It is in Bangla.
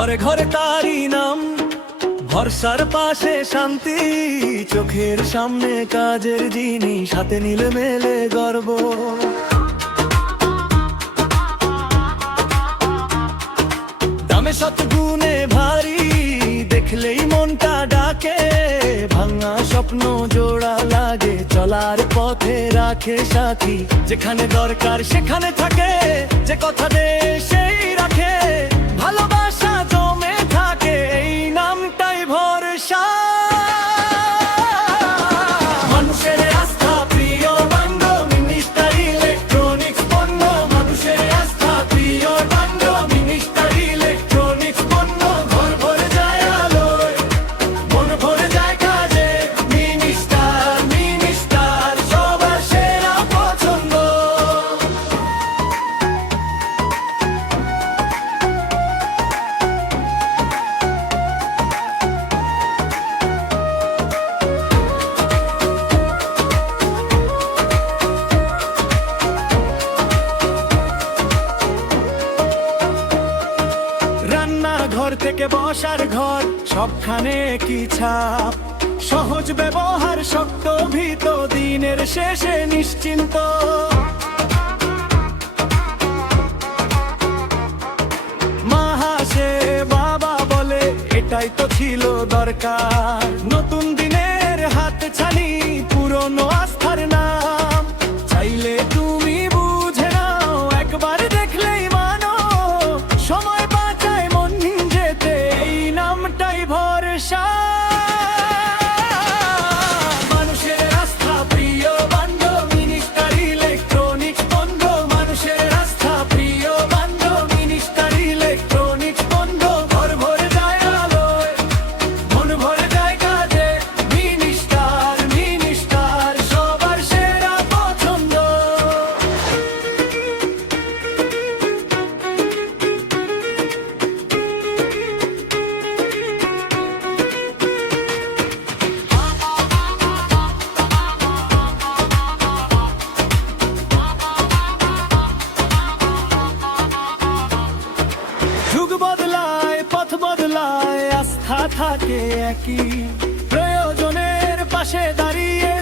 ঘরে ঘরে তারই নাম, ভরসার পাশে শান্তি, চোখের সামনে কাজের জিনিস, হাতে নিলে মেলে গর্ব। দামে সৎগুণে ভারী, দেখলেই মনটা ডাকে, ভাঙা স্বপ্ন জোড়া লাগে, চলার পথে রাখে সাথী। যেখানে দরকার সেখানে থাকে, যে কথা দেয় সেই রাখে, ভালোবাসা জমে থাকে, এই নামটাই ভরসা। মানুষের আস্থা প্রিয় বান্ধব, মিনিস্টার ইলেকট্রনিক্স পণ্য। মানুষের আস্থা প্রিয় বান্ধব, মিনিস্টার ইলেকট্রনিক্স পণ্য। ঘর ভরে যায় আলোয়, মন ভরে যায় কাজে, মিনিস্টার মিনিস্টার সবার সেরা পছন্দ। রান্নাঘর থেকে বসার ঘর, সবখানে কি ছাপ, সহজ ব্যবহার, শক্ত ভীত, দিনের শেষে নিশ্চিন্ত। মা হাসে, বাবা বলে, এটাই তো ছিল দরকার। নতুন দিনের হাত ছানি, পুরনো আস্থার নাম। চাইলে তুমি বুঝে নাও, একবার দেখলেই মানো, সময় বাঁচায় মন যেতে, এই নামটাই ভরসা। মানুষের আস্থা প্রিয় বান্ধব, মিনিস্টার ইলেকট্রনিক্স পণ্য। মানুষের আস্থা প্রিয় বান্ধব, মিনিস্টার ইলেকট্রনিক্স পণ্য। ঘর ভরে যায় আলোয়, মন ভরে যায় কাজে, মিনিস্টার মিনিস্টার সবার সেরা পছন্দ। যুগ বদলায়, পথ বদলায়, আস্থা থাকে একই, প্রয়োজনের পাশে দাঁড়িয়ে